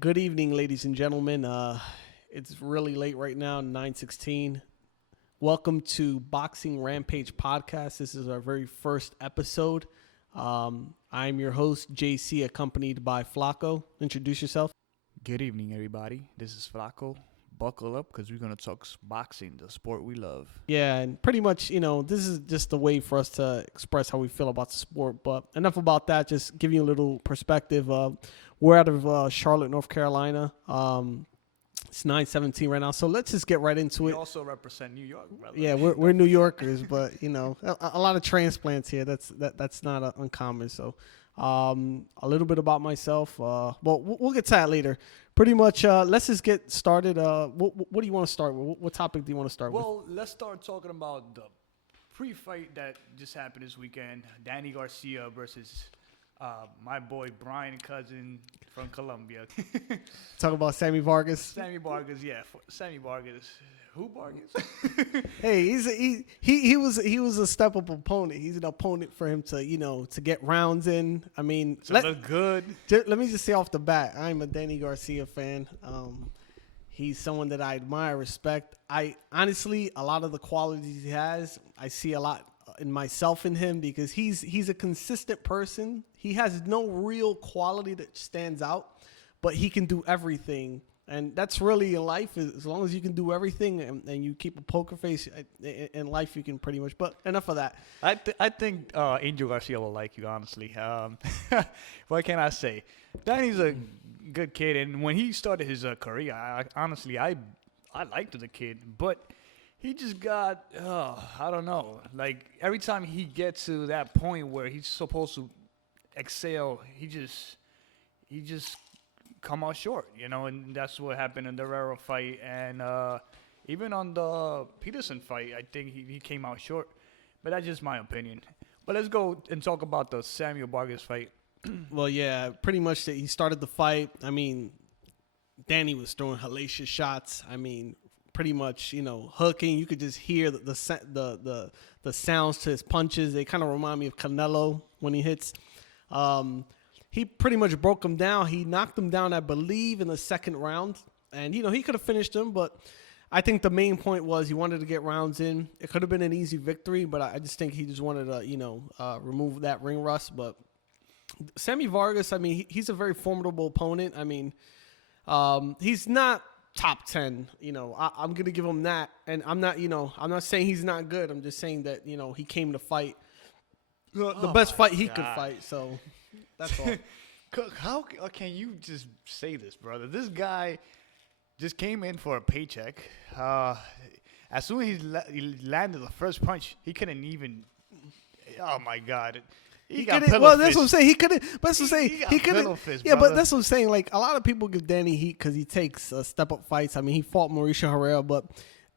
Good evening, ladies and gentlemen. It's really late right now, 9:16. Welcome to Boxing Rampage podcast. This is our very first episode. I'm your host, JC, accompanied by Flacco. Introduce yourself. Good evening, everybody. This is Flacco. Buckle up because we're going to talk boxing, the sport we love. Yeah, and pretty much, this is just a way for us to express how we feel about the sport. But enough about that. Just give you a little perspective. We're out of Charlotte, North Carolina. It's 9:17 right now, so let's just get right into it. We also represent New York, brother. Yeah, we're New Yorkers, but a lot of transplants here. That's not uncommon. So, a little bit about myself. Well, we'll get to that later. Pretty much, let's just get started. What do you want to start with? What topic do you want to start with? Well, let's start talking about the pre-fight that just happened this weekend. Danny Garcia versus my boy Brian Cousin from Colombia. Talk about Sammy Vargas. Sammy Vargas. Sammy Vargas. Who Vargas? Hey, he was a step up opponent. He's an opponent for him to get rounds in. I mean, look good. Let me just say off the bat, I'm a Danny Garcia fan. He's someone that I admire, respect. I honestly, a lot of the qualities he has, I see a lot in myself in him because he's a consistent person. He has no real quality that stands out, but he can do everything. And that's really in life. As long as you can do everything and you keep a poker face in life, you can pretty much. But enough of that. I think Angel Garcia will like you, honestly. What can I say? Danny's a good kid, and when he started his career, I liked the kid, but he just got I don't know. Like every time he gets to that point where he's supposed to excel, he just come out short, and that's what happened in the Guerrero fight, and even on the Peterson fight, I think he came out short, but that's just my opinion. But let's go and talk about the Samuel Vargas fight. Well, yeah, pretty much he started the fight. I mean, Danny was throwing hellacious shots. I mean, pretty much, hooking. You could just hear the sounds to his punches. They kind of remind me of Canelo when he hits. He pretty much broke him down. He knocked him down, I believe, in the second round. And, he could have finished him, but I think the main point was he wanted to get rounds in. It could have been an easy victory, but I just think he just wanted to, remove that ring rust. But Sammy Vargas, I mean, he's a very formidable opponent. I mean, he's not top 10. I'm going to give him that. And I'm not saying he's not good. I'm just saying that, he came to fight the best fight he could fight. So that's all. How can you just say this, brother? This guy just came in for a paycheck. As soon as he landed the first punch, he couldn't even. Oh my God! He got pillow well, fist. that's what I'm saying. He couldn't. But that's what I'm saying. He couldn't. Yeah, but that's what I'm saying. Like a lot of people give Danny heat because he takes step up fights. I mean, he fought Mauricio Herrera, but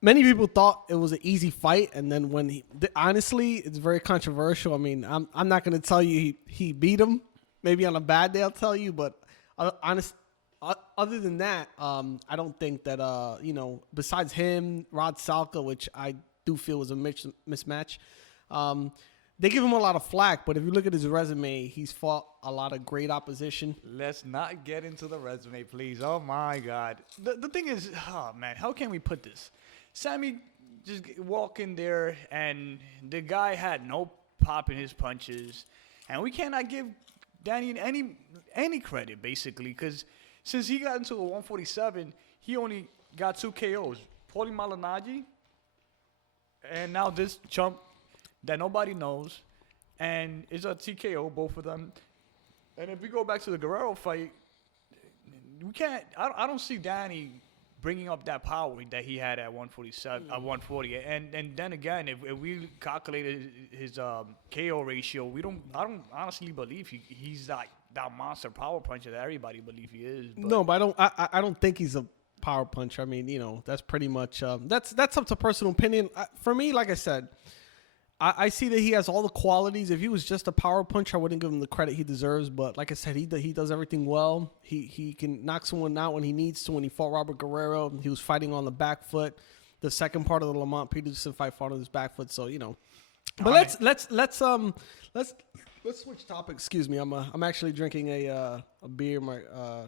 many people thought it was an easy fight. And then honestly, it's very controversial. I mean, I'm not going to tell you he beat him. Maybe on a bad day I'll tell you, but other than that, I don't think that besides him, Rod Salka, which I do feel was a mismatch. They give him a lot of flack, but if you look at his resume, he's fought a lot of great opposition. Let's not get into the resume, please. Oh, my God. The thing is, oh, man, how can we put this? Sammy just walk in there, and the guy had no pop in his punches. And we cannot give Danny any credit, basically, because since he got into a 147, he only got 2 KOs. Paulie Malignaggi, and now this chump that nobody knows, and it's a TKO, both of them. And if we go back to the Guerrero fight, we can't. I don't see Danny bringing up that power that he had at 147, 140. And then again, if we calculated his KO ratio, I don't honestly believe he's like that monster power puncher that everybody believe he is. But no, but I don't think he's a power puncher. I mean, that's pretty much that's up to personal opinion. For me, like I said, I see that he has all the qualities. If he was just a power puncher, I wouldn't give him the credit he deserves. But like I said, he does everything well. He can knock someone out when he needs to. When he fought Robert Guerrero, he was fighting on the back foot. The second part of the Lamont Peterson fight fought on his back foot. So But let's Let's switch topics. Excuse me. I'm actually drinking a beer my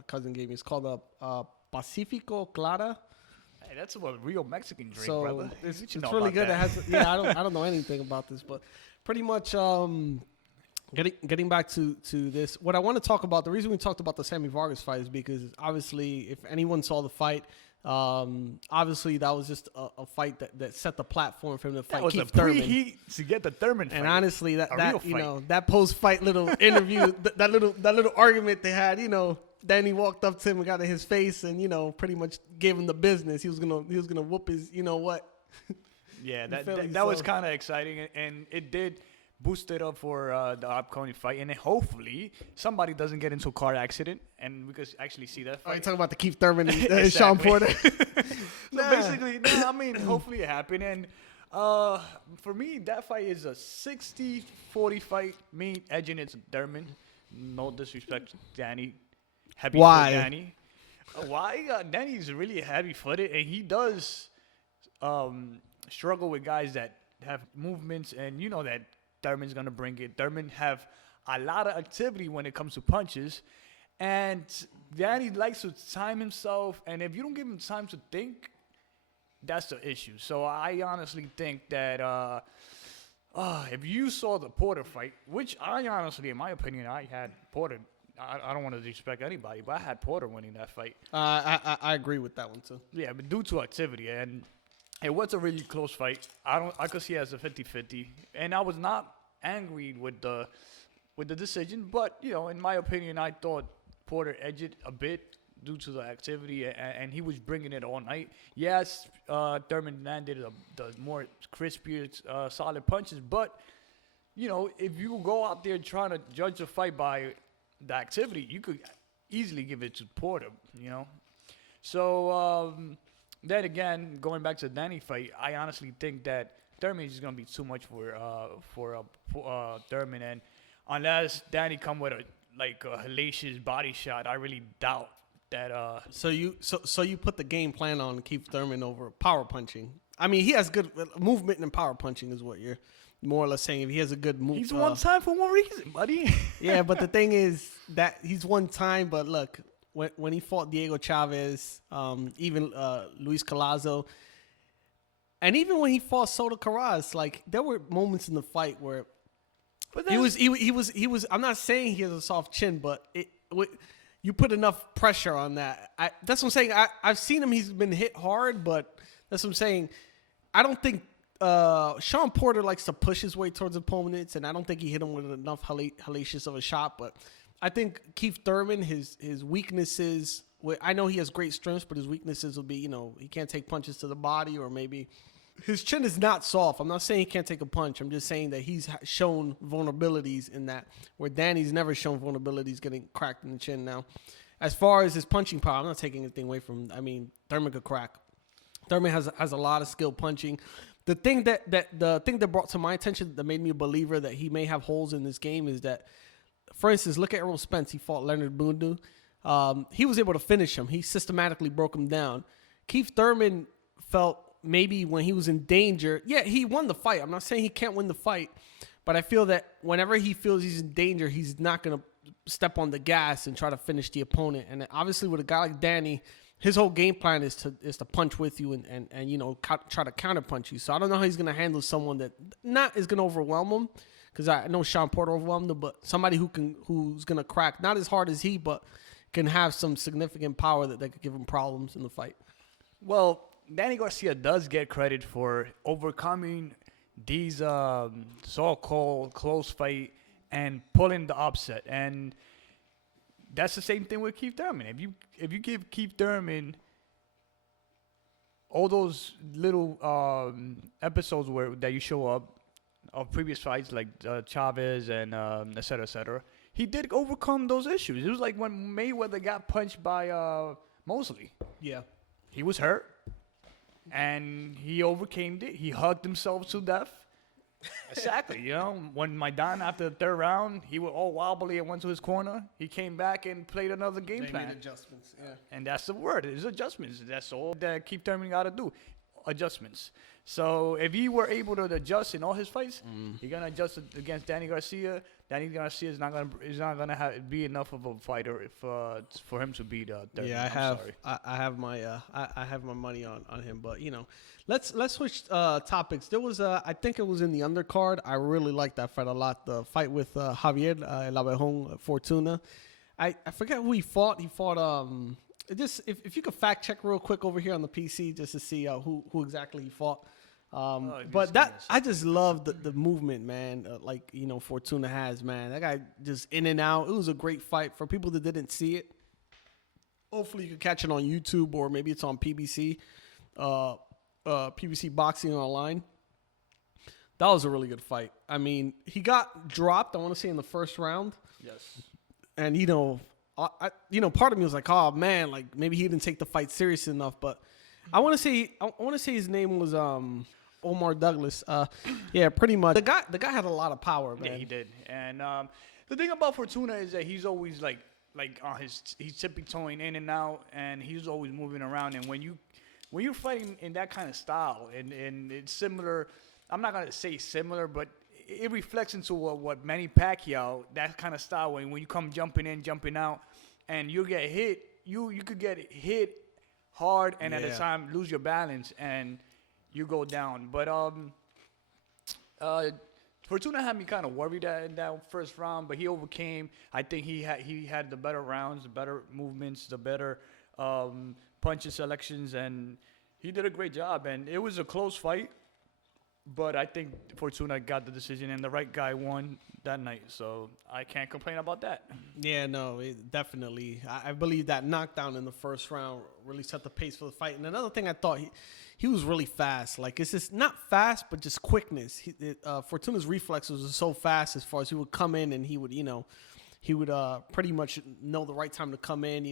cousin gave me. It's called a Pacifico Clara. Hey, that's a real Mexican drink, So brother. it's What you know really about good. that? It has I don't know anything about this, but pretty much getting back to this. What I want to talk about, the reason we talked about the Sammy Vargas fight is because obviously if anyone saw the fight, obviously that was just a fight that set the platform for him to fight That was Keith a Thurman. preheat to get the Thurman fight. And honestly, A real fight. that post fight little interview, that little argument they had, Danny walked up to him and got in his face and pretty much gave him the business. He was gonna whoop his, what. Yeah, You feel me? that was So- kind of exciting, and it did boost it up for the upcoming fight. And then hopefully somebody doesn't get into a car accident, and we could actually see that Oh, you fight. talking about the Keith Thurman and Sean Exactly. Porter? So basically, no, I mean, hopefully it happened. And for me, that fight is a 60-40 fight. Me edging it to Thurman. No disrespect to Danny. Heavy Why? foot Danny. Why? Danny's really heavy-footed, and he does struggle with guys that have movements, and you know that Thurman's gonna bring it. Thurman have a lot of activity when it comes to punches, and Danny likes to time himself. And if you don't give him time to think, that's the issue. So I honestly think that if you saw the Porter fight, which I honestly, in my opinion, I had Porter. I don't want to disrespect anybody, but I had Porter winning that fight. I agree with that one too. Yeah, but due to activity, and it was a really close fight. I could see it as a 50-50, and I was not angry with the decision. But in my opinion, I thought Porter edged it a bit due to the activity, and he was bringing it all night. Yes, Thurman landed the more crispier, solid punches, but if you go out there trying to judge a fight by the activity, you could easily give it to Porter. So. Then again, going back to the Danny fight, I honestly think that Thurman is going to be too much for Thurman, and unless Danny come with a hellacious body shot, I really doubt that. So you put the game plan on Keith Thurman over power punching. I mean, he has good movement and power punching is what you're more or less saying. If he has a good move, He's one time for one reason, buddy. Yeah, but the thing is that he's one time. But look, when he fought Diego Chavez, even Luis Collazo, and even when he fought Soto Carras, like there were moments in the fight where he was. I'm not saying he has a soft chin, but you put enough pressure on that. That's what I'm saying. I've seen him. He's been hit hard, but that's what I'm saying. I don't think Sean Porter likes to push his way towards opponents, and I don't think he hit him with enough hellacious of a shot, but. I think Keith Thurman, his weaknesses. I know he has great strengths, but his weaknesses will be, he can't take punches to the body, or maybe his chin is not soft. I'm not saying he can't take a punch. I'm just saying that he's shown vulnerabilities in that, where Danny's never shown vulnerabilities getting cracked in the chin. Now, as far as his punching power, I'm not taking anything away from him. I mean, Thurman could crack. Thurman has a lot of skill punching. The thing that brought to my attention that made me a believer that he may have holes in this game is that. For instance, look at Errol Spence. He fought Leonard Bundu. He was able to finish him. He systematically broke him down. Keith Thurman felt maybe when he was in danger. Yeah, he won the fight. I'm not saying he can't win the fight, but I feel that whenever he feels he's in danger, he's not going to step on the gas and try to finish the opponent. And obviously with a guy like Danny, his whole game plan is to punch with you and try to counterpunch you. So I don't know how he's going to handle someone that not is going to overwhelm him. Because I know Sean Porter overwhelmed him, but somebody who's gonna crack not as hard as he, but can have some significant power that could give him problems in the fight. Well, Danny Garcia does get credit for overcoming these so-called close fight and pulling the upset, and that's the same thing with Keith Thurman. If you give Keith Thurman all those little episodes that you show up. Of previous fights like Chavez and et cetera, he did overcome those issues. It was like when Mayweather got punched by Mosley. Yeah. He was hurt, and he overcame it. He hugged himself to death. Exactly. When Maidan, after the third round, he was all wobbly and went to his corner. He came back and played another game plan. Made adjustments, yeah. And that's the word. It's adjustments. That's all that Keith Thurman got to do. Adjustments. So if he were able to adjust in all his fights, he's gonna adjust against Danny Garcia. Danny Garcia is not gonna be enough of a fighter if for him to beat Thurman. Yeah, Sorry. I have my I have my money on him, but let's switch topics. There was I think it was in the undercard. I really liked that fight a lot. The fight with Javier El Abejon Fortuna. I forget who he fought. He fought just if you could fact check real quick over here on the PC just to see who exactly he fought. But I just love the movement, man. Fortuna has, man. That guy just in and out. It was a great fight for people that didn't see it. Hopefully you can catch it on YouTube or maybe it's on PBC, PBC Boxing Online. That was a really good fight. I mean, he got dropped, I want to say, in the first round. Yes. And, part of me was like, oh, man, like maybe he didn't take the fight serious enough. But I want to say his name was Omar Douglas. Yeah, pretty much. The guy had a lot of power, man. Yeah, he did. And the thing about Fortuna is that he's always like on he's tippy-toeing in and out, and he's always moving around. And when you're fighting in that kind of style, and it's similar, I'm not gonna say similar, but it reflects into what Manny Pacquiao, that kind of style. When you come jumping in, jumping out, and you get hit, you could get hit hard, and at the time lose your balance, and you go down. But Fortuna had me kind of worried in that first round, but he overcame. I think he had the better rounds, the better movements, the better punches selections, and he did a great job. And it was a close fight, but I think Fortuna got the decision, and the right guy won that night. So I can't complain about that. Yeah, no, definitely. I believe that knockdown in the first round really set the pace for the fight. And another thing I thought, he was really fast. Like, it's just not fast, but just quickness. Fortuna's reflexes were so fast as far as he would come in and he would pretty much know the right time to come in,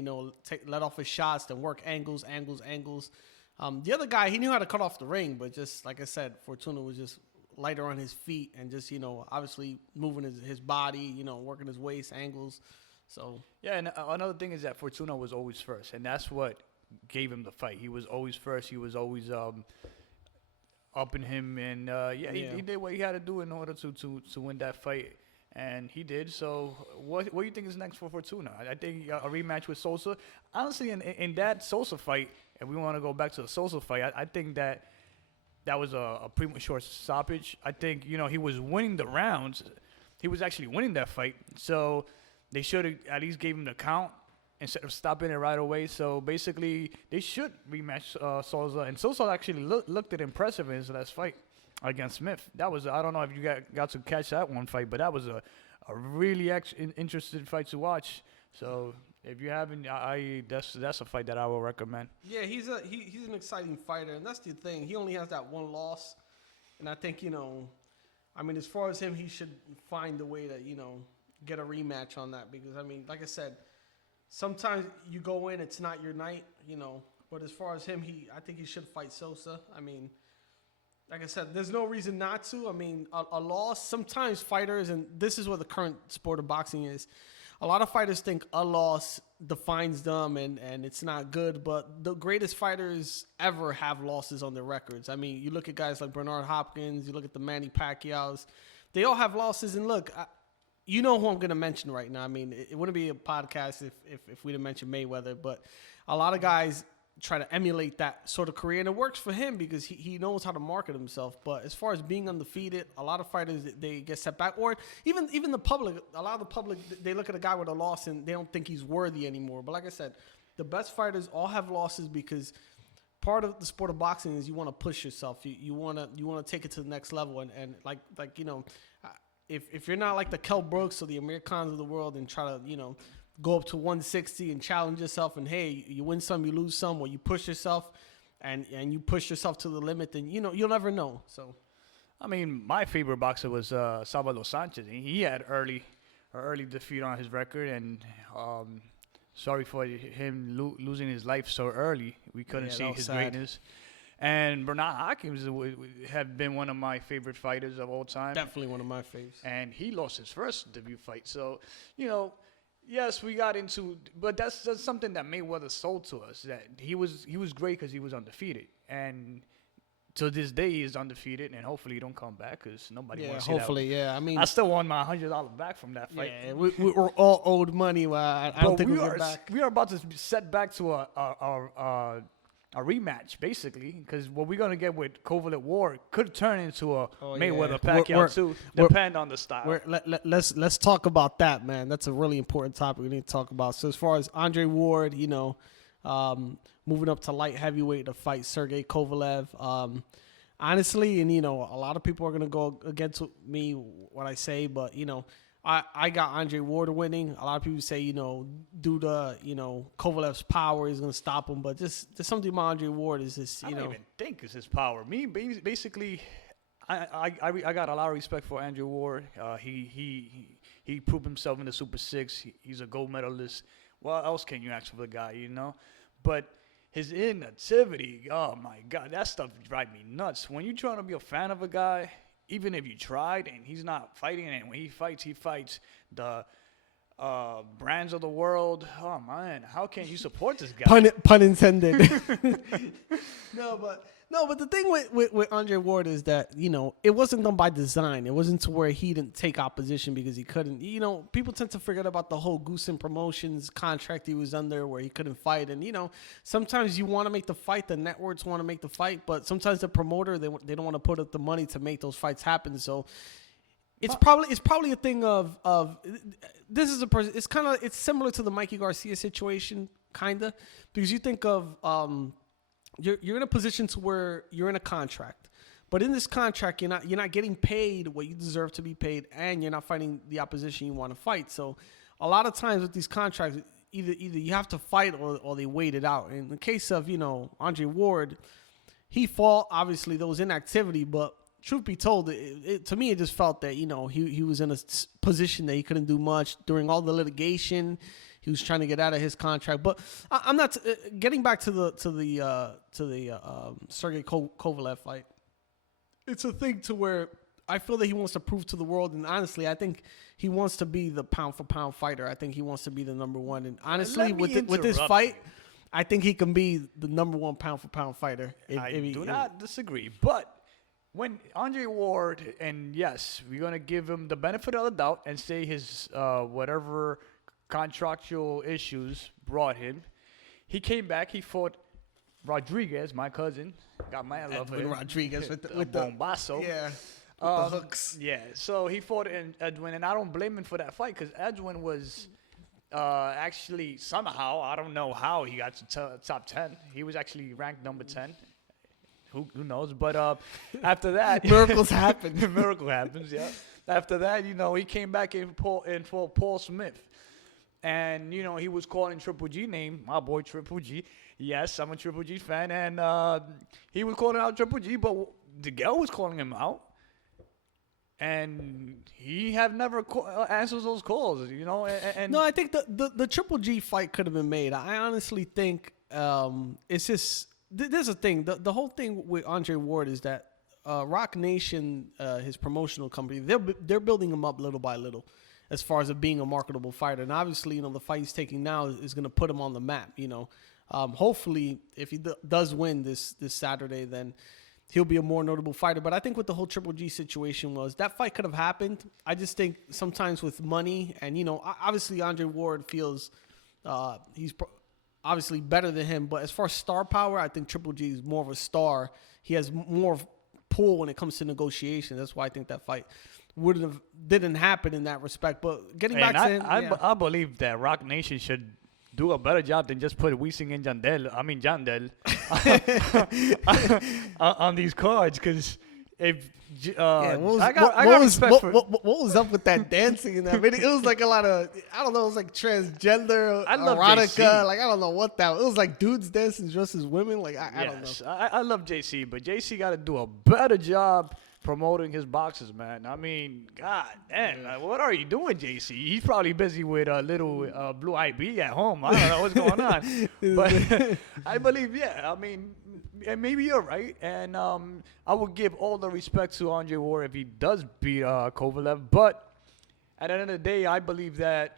let off his shots, then work angles. The other guy, he knew how to cut off the ring, but just like I said, Fortuna was just lighter on his feet and just, obviously moving his body, working his waist angles. So yeah, and another thing is that Fortuna was always first, and that's what gave him the fight. He was always first. He was always upping him, and he did what he had to do in order to win that fight, and he did. So what do you think is next for Fortuna? I think a rematch with Sosa. Honestly, in that Sosa fight, if we want to go back to the Sosa fight, I think that was a premature stoppage. I think, he was winning the rounds. He was actually winning that fight. So they should have at least gave him the count instead of stopping it right away. So basically, they should rematch Sosa. And Sosa actually looked impressive in his last fight against Smith. That was, I don't know if you got to catch that one fight, but that was a really interesting fight to watch. So if you haven't, that's a fight that I will recommend. Yeah, he's an exciting fighter, and that's the thing. He only has that one loss, and I think as far as him, he should find a way to get a rematch on that, because like I said, sometimes you go in, it's not your night, But as far as him, I think he should fight Sosa. Like I said, there's no reason not to. A loss. Sometimes fighters, and this is what the current sport of boxing is. A lot of fighters think a loss defines them and it's not good, but the greatest fighters ever have losses on their records. You look at guys like Bernard Hopkins, you look at the Manny Pacquiaos, they all have losses. And look, who I'm going to mention right now. It wouldn't be a podcast if we didn't mention Mayweather, but a lot of guys try to emulate that sort of career, and it works for him because he knows how to market himself. But as far as being undefeated, a lot of fighters, they get set back, or even the public. A lot of the public, they look at a guy with a loss and they don't think he's worthy anymore. But like I said, the best fighters all have losses because part of the sport of boxing is you want to push yourself. You want to take it to the next level, and if you're not like the Kell Brooks or the Amir Khans of the world and try to go up to 160 and challenge yourself, and hey, you win some, you lose some, or you push yourself and you push yourself to the limit, then you'll never know. So my favorite boxer was Salvador Sanchez. He had early defeat on his record, and sorry for him losing his life so early. We couldn't see his greatness. And Bernard Hopkins had been one of my favorite fighters of all time. Definitely one of my favorites. And he lost his first debut fight. So, yes, we got into, but that's something that Mayweather sold to us, that he was great because he was undefeated, and to this day he's undefeated, and hopefully he don't come back because nobody Yeah, wants to see hopefully, yeah. I mean, that. I still want my $100 back from that fight. yeah, we're all owed money. Well, I don't But think we we'll are get back. we are about to set back to a rematch, basically, because what we're gonna get with Kovalev Ward could turn into a Mayweather Pacquiao too, depend on the style. Let's talk about that, man. That's a really important topic we need to talk about. So as far as Andre Ward, moving up to light heavyweight to fight Sergey Kovalev. Honestly, and a lot of people are gonna go against me what I say, but I got Andre Ward winning. A lot of people say, due to Kovalev's power, he's gonna stop him. But there's something about Andre Ward is this, I don't even think it's his power. Basically, I got a lot of respect for Andrew Ward. He proved himself in the Super Six. He's a gold medalist. What else can you ask for the guy, But his inactivity, oh my God, that stuff drives me nuts. When you're trying to be a fan of a guy, even if you tried and he's not fighting, and when he fights the brands of the world. Oh man, how can you support this guy? Pun intended. No, but the thing with Andre Ward is that, it wasn't done by design. It wasn't to where he didn't take opposition because he couldn't. People tend to forget about the whole Goosen Promotions contract he was under where he couldn't fight. And, sometimes you want to make the fight. The networks want to make the fight. But sometimes the promoter, they don't want to put up the money to make those fights happen. So it's probably a thing of this is a person. It's similar to the Mikey Garcia situation, kind of, because you think of You're in a position to where you're in a contract, but in this contract, you're not getting paid what you deserve to be paid, and you're not fighting the opposition you want to fight. So, a lot of times with these contracts, either you have to fight or they wait it out. In the case of Andre Ward, he fought. Obviously, there was inactivity, but truth be told, to me, it just felt that he was in a position that he couldn't do much during all the litigation. He was trying to get out of his contract, but I'm not getting back to the Sergey Kovalev fight. It's a thing to where I feel that he wants to prove to the world, and honestly, I think he wants to be the pound for pound fighter. I think he wants to be the number one, and honestly, with this fight, I think he can be the number one pound for pound fighter. I do not disagree, but when Andre Ward, and yes, we're gonna give him the benefit of the doubt and say his whatever contractual issues brought him. He came back. He fought Rodriguez, my cousin. Got my love for him. Rodriguez with the bombazo. Yeah, with the hooks. Yeah, so he fought Edwin, and I don't blame him for that fight because Edwin was actually somehow, I don't know how he got to top 10. He was actually ranked number 10. Who knows? But after that, miracles happen. Miracle happens. Yeah. After that, he came back and fought Paul Smith. And, he was calling Triple G name, my boy Triple G. Yes, I'm a Triple G fan. And he was calling out Triple G, but Miguel was calling him out. And he have never answered those calls, And no, I think the Triple G fight could have been made. I honestly think it's just, there's a thing. The whole thing with Andre Ward is that Rock Nation, his promotional company, they're building him up little by little, as far as it being a marketable fighter. And obviously, the fight he's taking now is going to put him on the map, Hopefully, if he does win this Saturday, then he'll be a more notable fighter. But I think what the whole Triple G situation was, that fight could have happened. I just think sometimes with money and, obviously Andre Ward feels he's obviously better than him. But as far as star power, I think Triple G is more of a star. He has more pull when it comes to negotiation. That's why I think that fight didn't happen in that respect. But getting back to him, I believe that Rock Nation should do a better job than just put Weesing and Jandel on these cards, because if what was up with that dancing in that video? It was like a lot of, I don't know, it was like transgender, erotica, like I don't know what that was. It was like dudes dancing dressed as women. Like I don't know. I love JC, but JC got to do a better job promoting his boxes, man. I mean, God damn, like, what are you doing, JC? He's probably busy with a little Blue IB at home. I don't know what's going on. But I believe, I mean, maybe you're right. And I would give all the respect to Andre Ward if he does beat Kovalev. But at the end of the day, I believe that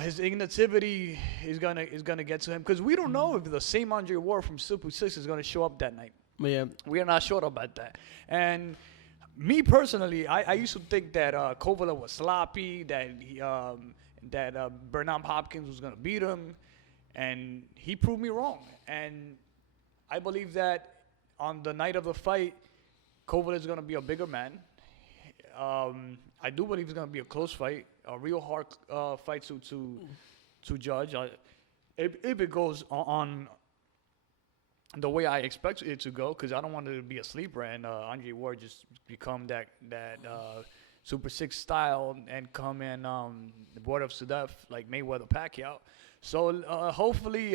his inactivity is gonna get to him, because we don't know if the same Andre Ward from Super 6 is gonna show up that night. Yeah. We are not sure about that. And me personally, I used to think that Kovalev was sloppy, that Bernard Hopkins was gonna beat him, and he proved me wrong. And I believe that on the night of the fight, Kovalev is gonna be a bigger man. I do believe it's gonna be a close fight, a real hard fight to judge. If it goes on the way I expect it to go, because I don't want it to be a sleeper and Andre Ward just become that Super Six style and come in board of to death like Mayweather Pacquiao. So hopefully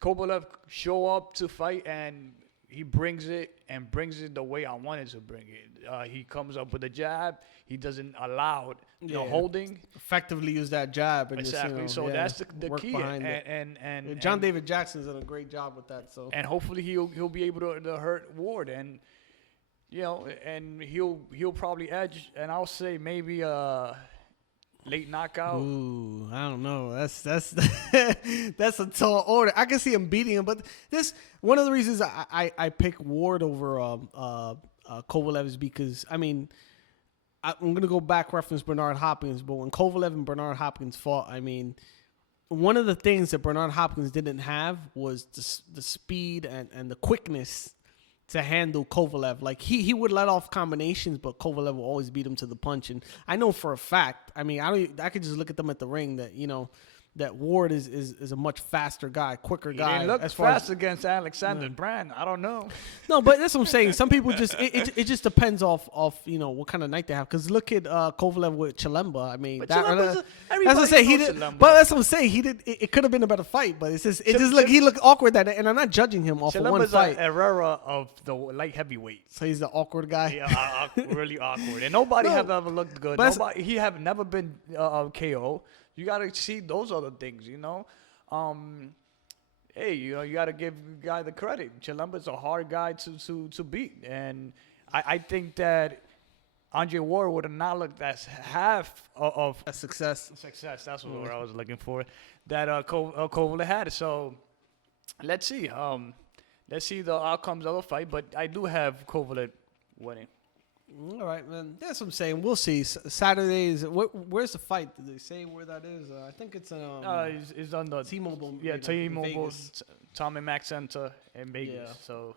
Kovalev show up to fight and he brings it the way I wanted to bring it. He comes up with a jab. He doesn't allow holding. Effectively use that jab. And exactly. Just, so that's the key. And John David Jackson's done a great job with that. So and hopefully he'll be able to hurt Ward and and he'll probably edge. And I'll say maybe late knockout. Ooh, I don't know. That's that's a tall order. I can see him beating him, but this one of the reasons I pick Ward over Kovalev is because I'm gonna go back reference Bernard Hopkins, but when Kovalev and Bernard Hopkins fought, one of the things that Bernard Hopkins didn't have was the speed and the quickness to handle Kovalev. Like he would let off combinations, but Kovalev will always beat him to the punch. And I know for a fact, I could just look at them at the ring that, that Ward is a much faster guy, quicker guy. He didn't look fast against Alexander Brand. I don't know. No, but that's what I'm saying. Some people just it just depends off what kind of night they have. Because look at Kovalev with Chilemba. That's what I'm saying. He did, but that's what I'm saying. He did. It could have been a better fight, but he looked awkward that, and I'm not judging him off of one fight. Chilemba's Herrera of the light heavyweight. So he's the awkward guy. Yeah, really awkward, and nobody have ever looked good. He have never been KO. You gotta see those other things, Hey, you gotta give the guy the credit. Chilemba's a hard guy to beat, and I think that Andre Ward would have not looked as half of a success. That's what I was looking for. That Kovalev had. So let's see. Let's see the outcomes of the fight. But I do have Kovalev winning. All right, man. That's what I'm saying. We'll see. Saturdays. Where's the fight? Did they say where that is? I think it's it's on the T-Mobile. Yeah, T-Mobile, Tommy Mack Center in Vegas. Yeah. So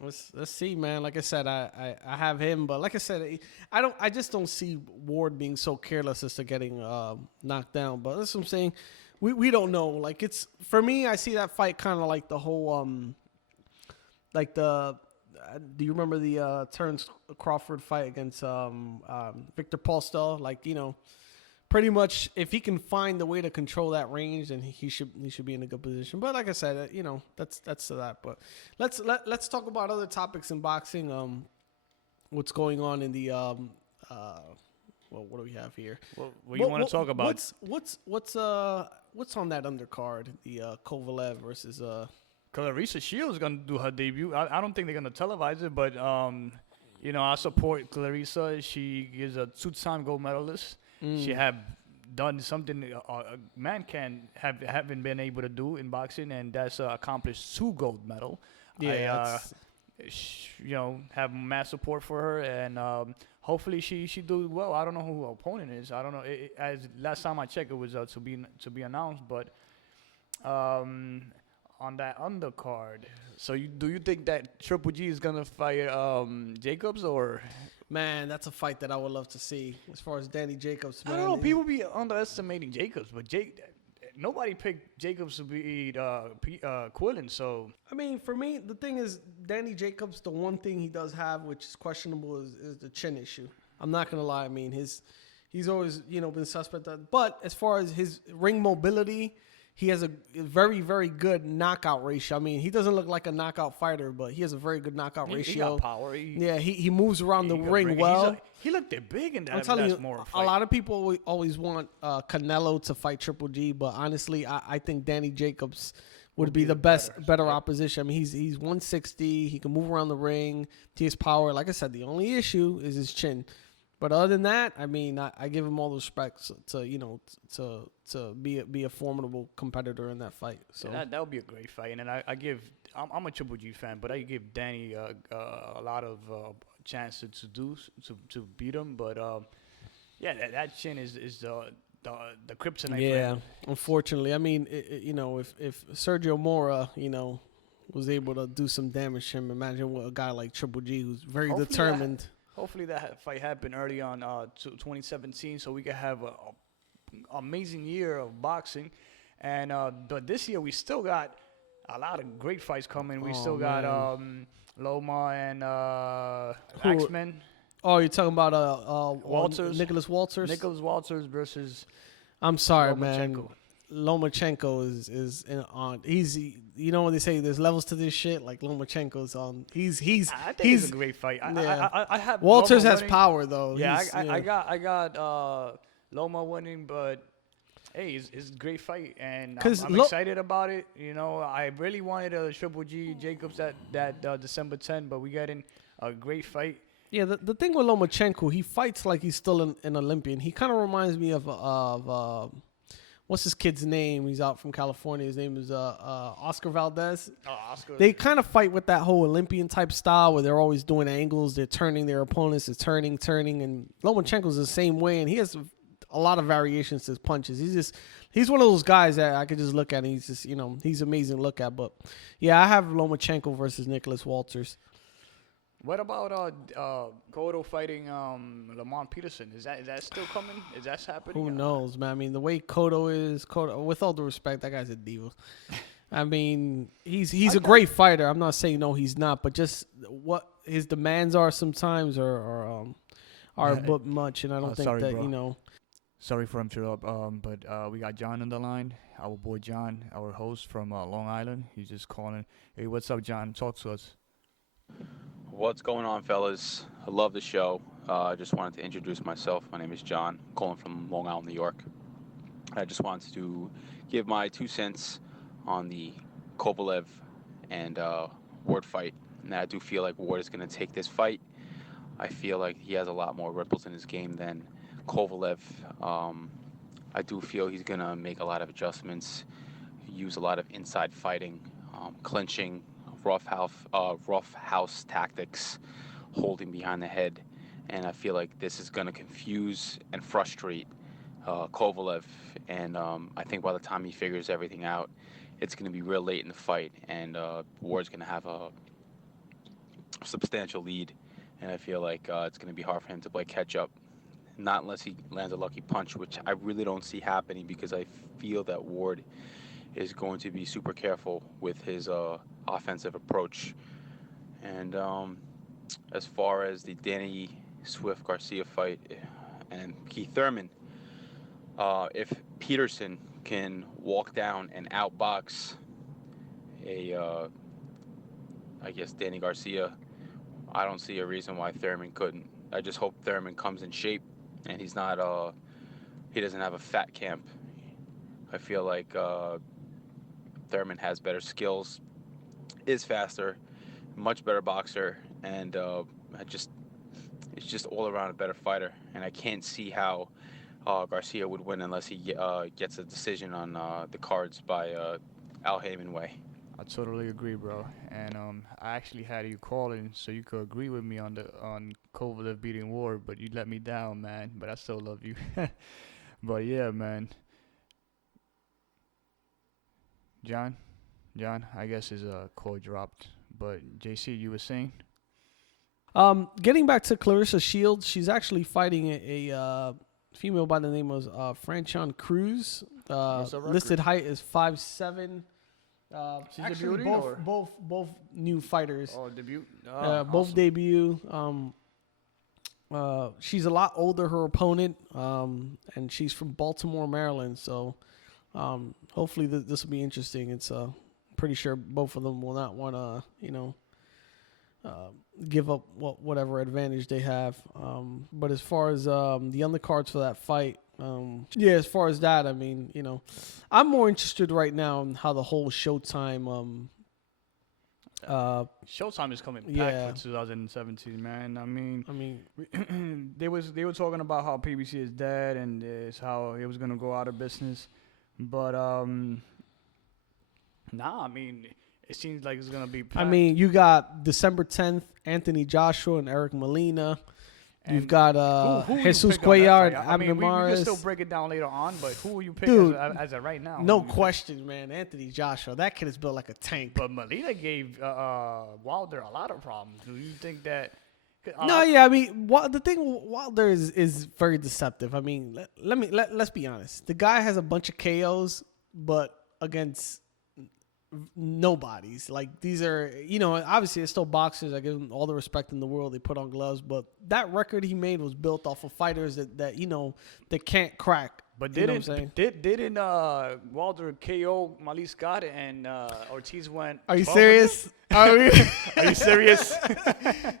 let's see, man. Like I said, I have him, but like I said, I just don't see Ward being so careless as to getting knocked down. But that's what I'm saying. We don't know. Like it's for me, I see that fight kind of like the whole do you remember the Terrence Crawford fight against Victor Postol? Like, pretty much if he can find the way to control that range, then he should be in a good position. But like I said, that's to that. But let's talk about other topics in boxing. What's going on in the what do we have here? What you want to talk about? What's on that undercard? The Kovalev versus Clarissa Shields is going to do her debut. I don't think they're going to televise it, but, I support Clarissa. She is a two-time gold medalist. She have done something a man haven't been able to do in boxing, and that's accomplished 2 gold medal. Yeah, have mass support for her, and hopefully she do well. I don't know who her opponent is. I don't know. As last time I checked, it was to be announced, but on that undercard. So do you think that Triple G is gonna fight Jacobs or? Man, that's a fight that I would love to see. As far as Danny Jacobs, man, I don't know. People be underestimating Jacobs, but nobody picked Jacobs to beat Quillen. So for me, the thing is, Danny Jacobs. The one thing he does have, which is questionable, is the chin issue. I'm not gonna lie. He's always been suspect. But as far as his ring mobility, he has a very, very good knockout ratio. He doesn't look like a knockout fighter, but he has a very good knockout ratio. He got power. He moves around the ring well. He looked big in that. I'm telling you, a lot of people always want Canelo to fight Triple G, but honestly, I think Danny Jacobs would be the better opposition. He's 160. He can move around the ring. He has power. Like I said, the only issue is his chin. But other than that, I mean, I give him all the respect to be a formidable competitor in that fight. So Yeah, that would be a great fight. And then I'm a Triple G fan, but I give Danny a lot of chance to beat him. But yeah, that chin is the kryptonite. yeah, For him. unfortunately, I mean, if Sergio Mora, was able to do some damage to him, imagine what a guy like Triple G, who's very determined. Hopefully that fight happened early on 2017, so we could have a amazing year of boxing. And but this year we still got a lot of great fights coming. We still got Loma and Axman. Oh, you're talking about Walters. Nicholas Walters. Nicholas Walters versus. I'm sorry, Lomachenko. man. Lomachenko is on. He's when they say there's levels to this shit. Like Lomachenko's on. I think it's a great fight. Yeah. I have Walters Loma has winning. power though. Yeah, I got Loma winning, but hey, it's a great fight, and I'm excited about it. I really wanted a Triple G Jacobs that December 10th, but we got in a great fight. Yeah, the thing with Lomachenko, he fights like he's still an Olympian. He kind of reminds me of what's his kid's name? He's out from California. His name is Oscar Valdez. Oh, Oscar. They kind of fight with that whole Olympian type style where they're always doing angles. They're turning their opponents. They're turning. And Lomachenko's the same way, and he has a lot of variations to his punches. He's one of those guys that I could just look at and he's just, he's amazing to look at. But yeah, I have Lomachenko versus Nicholas Walters. What about Cotto fighting Lamont Peterson? Is that still coming? Is that happening? Who knows, man? I mean, the way Cotto, with all due respect, that guy's a diva. I mean, he's a great fighter. I'm not saying no, he's not, but just what his demands are sometimes are a bit much, and I don't think sorry, that bro. Sorry for interrupt, but we got John on the line. Our boy John, our host from Long Island. He's just calling. Hey, what's up, John? Talk to us. What's going on, fellas? I love the show. I just wanted to introduce myself. My name is John, calling from Long Island, New York. I just wanted to give my 2 cents on the Kovalev and Ward fight. And I do feel like Ward is going to take this fight. I feel like he has a lot more ripples in his game than Kovalev. I do feel he's going to make a lot of adjustments, use a lot of inside fighting, clinching, rough house tactics, holding behind the head, and I feel like this is going to confuse and frustrate Kovalev, and I think by the time he figures everything out, it's going to be real late in the fight, and Ward's going to have a substantial lead, and I feel like it's going to be hard for him to play catch up, not unless he lands a lucky punch, which I really don't see happening because I feel that Ward is going to be super careful with his offensive approach. And as far as the Danny Swift-Garcia fight and Keith Thurman, if Peterson can walk down and outbox I guess Danny Garcia, I don't see a reason why Thurman couldn't. I just hope Thurman comes in shape and he's not he doesn't have a fat camp. I feel like Thurman has better skills, is faster, much better boxer, and it's just all around a better fighter. And I can't see how Garcia would win unless he gets a decision on the cards by Al Heyman way. I totally agree, bro. And I actually had you call in so you could agree with me on Kovalev beating Ward, but you let me down, man. But I still love you. But yeah, man. John, I guess his call dropped. But JC, you were saying? Getting back to Clarissa Shields, she's actually fighting a female by the name of Franchon Cruz. Listed height is 5'7". She's Actually, debuting both new fighters. Oh, debut. Both awesome. debut. She's a lot older, her opponent, and she's from Baltimore, Maryland. So hopefully this will be interesting. It's pretty sure both of them will not want to, give up whatever advantage they have. But as far as the undercards for that fight, as far as that, I mean, I'm more interested right now in how the whole Showtime Showtime is coming back Yeah. for 2017, man. I mean, I mean, they were talking about how PBC is dead and it's how it was gonna go out of business, but nah. I mean, it seems like it's gonna be. I Packed. mean, you got December 10th, Anthony Joshua and Eric Molina. You've got who will you Jesus pick on that Cuellar and fight? I mean, Abner we can Mares. still break it down later on, but who will you pick Dude, as of right now? No Who will you pick? question, man. Anthony Joshua. That kid is built like a tank. But Molina gave Wilder a lot of problems. Do you think that? No, yeah, I mean, the thing with Wilder is very deceptive. I mean, let's be honest. The guy has a bunch of KOs, but against nobodies. Like, these are, obviously it's still boxers. I give them all the respect in the world. They put on gloves, but that record he made was built off of fighters that that can't crack. But You know what I'm didn't Wilder KO Malik Scott and Ortiz went? Are you 12 serious? Are you serious?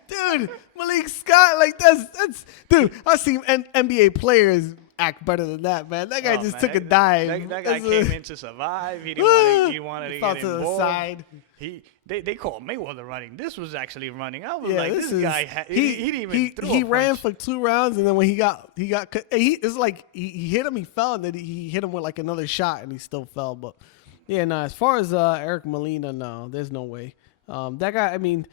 Dude, Malik Scott, like that's dude. I've seen NBA players act better than that, man. That guy just took a dive. That guy came in to survive. He didn't want to fell get to the involved. side. They called Mayweather running. This was actually running. I was Yeah, like, this guy. He didn't even throw he a ran punch. for 2 rounds, and then when he it's like he hit him, he fell, and then he hit him with like another shot, and he still fell. But yeah, no. As far as Eric Molina, no, there's no way. That guy, I mean,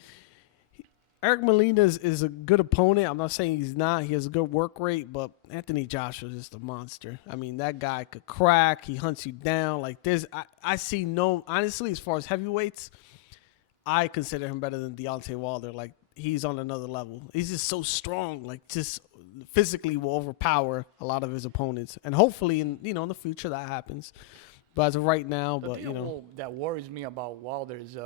Eric Molina is a good opponent. I'm not saying he's not. He has a good work rate, but Anthony Joshua is just a monster. I mean, that guy could crack. He hunts you down. Like, I see no, honestly, as far as heavyweights, I consider him better than Deontay Wilder. Like, he's on another level. He's just so strong. Like, just physically will overpower a lot of his opponents. And hopefully, in the future, that happens. But as of right now, The thing that worries me about Wilder is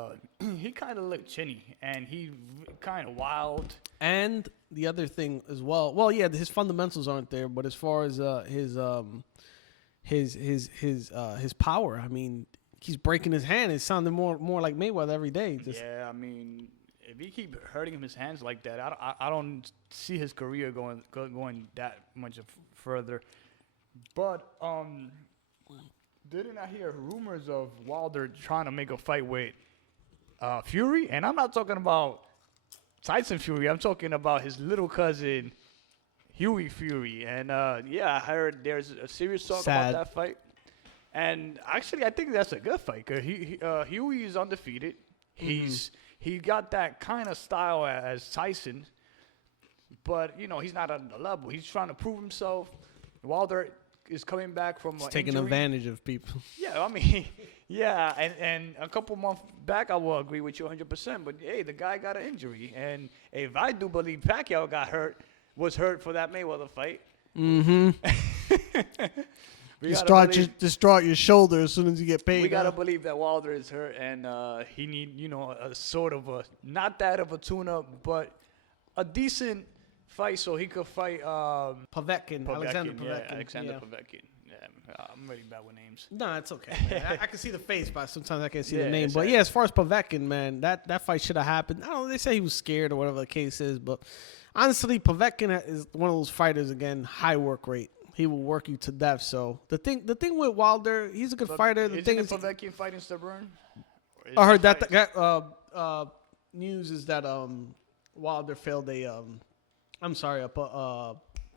he kind of looked chinny and he kind of wild. And the other thing as well, yeah, his fundamentals aren't there. But as far as his power, I mean, he's breaking his hand. It's sounding more like Mayweather every day. Yeah, I mean, if he keep hurting his hands like that, I don't see his career going that much further. But didn't I hear rumors of Wilder trying to make a fight with Fury? And I'm not talking about Tyson Fury. I'm talking about his little cousin, Huey Fury. And yeah, I heard there's a serious talk about that fight. And actually, I think that's a good fight. Cause Huey is undefeated. He got that kind of style as Tyson, but he's not on the level. He's trying to prove himself. Wilder is coming back from taking injury. advantage of people. Yeah, I mean, yeah, and a couple months back, I will agree with you 100%. But hey, the guy got an injury, and if I do believe Pacquiao was hurt for that Mayweather fight. Mm-hmm. Just draw out your shoulder as soon as you get paid. We gotta believe that Wilder is hurt, and he need a sort of not that of a tune-up, but a decent fight so he could fight Povetkin, Alexander Povetkin. Yeah, Alexander Povetkin. Yeah, I'm really bad with names. No, it's okay, man. I can see the face, but sometimes I can't see the name. exactly. But yeah, as far as Povetkin, man, that fight should have happened. I don't know. They say he was scared or whatever the case is, but honestly, Povetkin is one of those fighters, again, high work rate. He will work you to death. So the thing with Wilder, he's a good fighter. The thing is, Povetkin fighting Stubborn? I heard that news is that Wilder failed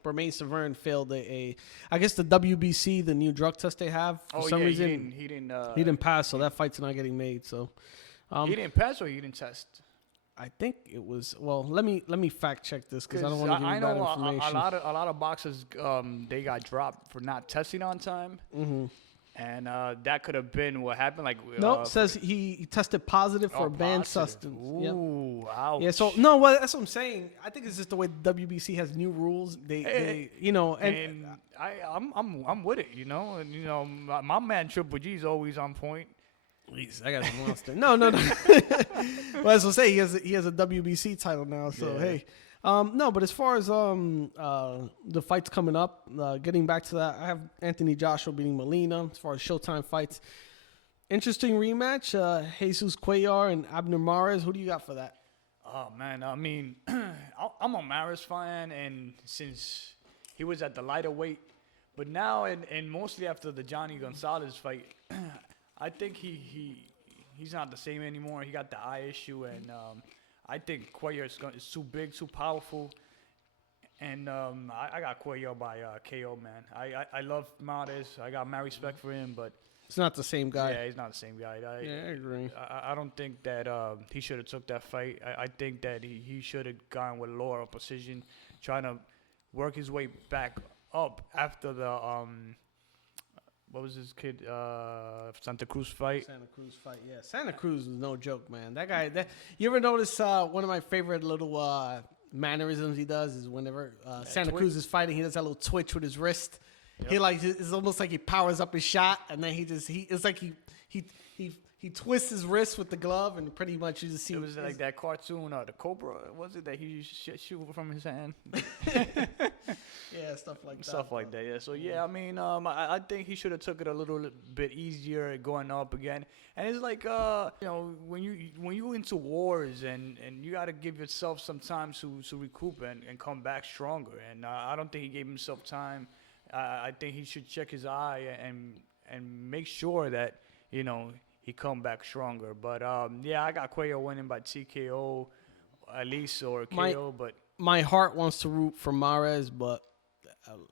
Bermain Severn failed I guess the WBC, the new drug test they have. For some reason, he didn't pass, so that fight's not getting made. So he didn't pass or he didn't test. I think it was. Well, let me fact check this because I don't want to give you bad information. A lot of boxers they got dropped for not testing on time. Mm-hmm. And that could have been what happened. Like it says he tested positive for a banned substance. Ooh, yep. ouch. Yeah, so no, well, that's what I'm saying. I think it's just the way the WBC has new rules. I'm with it. And my man Triple G is always on point. Please, I got a monster. No. Well, as I say, he has a WBC title now. So hey. No, but as far as the fights coming up, getting back to that, I have Anthony Joshua beating Molina. As far as Showtime fights, interesting rematch. Jesus Cuellar and Abner Mares. Who do you got for that? Oh man, I mean, I'm a Maris fan, and since he was at the lighter weight, but now and mostly after the Johnny Gonzalez fight, I think he he's not the same anymore. He got the eye issue, and I think Cuellar is too big, too powerful. And I got Cuellar by KO, man. I love Mares. I got mad respect for him, but It's not the same guy. yeah, he's not the same guy. I agree. I don't think that he should have took that fight. I think that he should have gone with lower precision, trying to work his way back up after the what was his kid Santa Cruz fight. Santa Cruz fight, yeah. Santa Cruz was no joke, man. That guy. You ever notice one of my favorite little mannerisms he does is whenever Santa Cruz is fighting, he does that little twitch with his wrist. Yep. He like it's almost like he powers up his shot, and then it's like he twists his wrist with the glove, and pretty much you just see. It was like that cartoon, the Cobra, was it that he shoot from his hand? Yeah, stuff like that. Stuff like that, yeah. So yeah, I mean, I think he should have took it a little bit easier going up again. And it's like, when you into wars and you got to give yourself some time to recoup and come back stronger. And I don't think he gave himself time. I think he should check his eye and make sure that he come back stronger. But yeah, I got Cuellar winning by TKO at least or KO. But my heart wants to root for Mares, but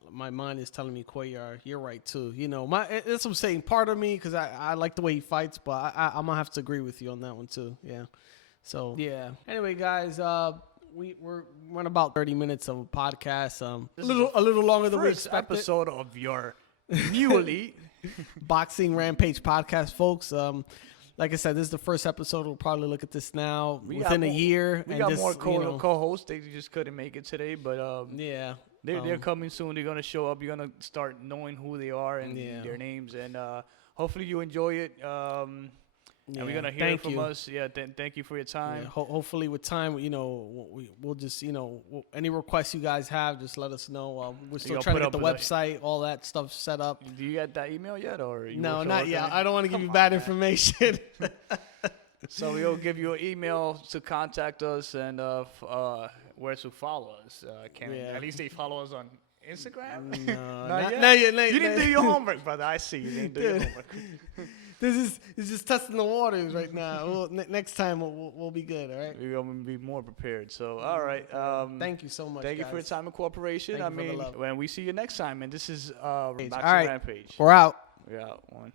my mind is telling me Cuellar. You're right too. That's what I'm saying. Part of me, because I like the way he fights, but I'm gonna have to agree with you on that one too. Yeah. So yeah. Anyway, guys, we're running about 30 minutes of a podcast. A little longer than we expected. Episode of your new elite Boxing Rampage podcast, folks. Like I said, this is the first episode. We'll probably look at this now within a year. We got more co-hosts. They just couldn't make it today, but yeah. They're coming soon. They're gonna show up. You're gonna start knowing who they are and their names, and hopefully you enjoy it. And we're gonna hear from us. Yeah, thank you for your time. Yeah, hopefully with time, we'll just any requests you guys have, just let us know. We're still trying to get the website, all that stuff set up. Do you get that email yet, or no, not yet. I don't want to give you bad information. So we'll give you an email to contact us and where to follow us. At least they follow us on Instagram? No, not yet. You didn't do your homework, brother. I see you didn't do your homework. This is just testing the waters right now. Next time we'll be good. All right. We're gonna be more prepared. So all right. Thank you so much. Thank you for your time and cooperation. When we see you next time, and this is all right. Rampage. We're out. We're out. One.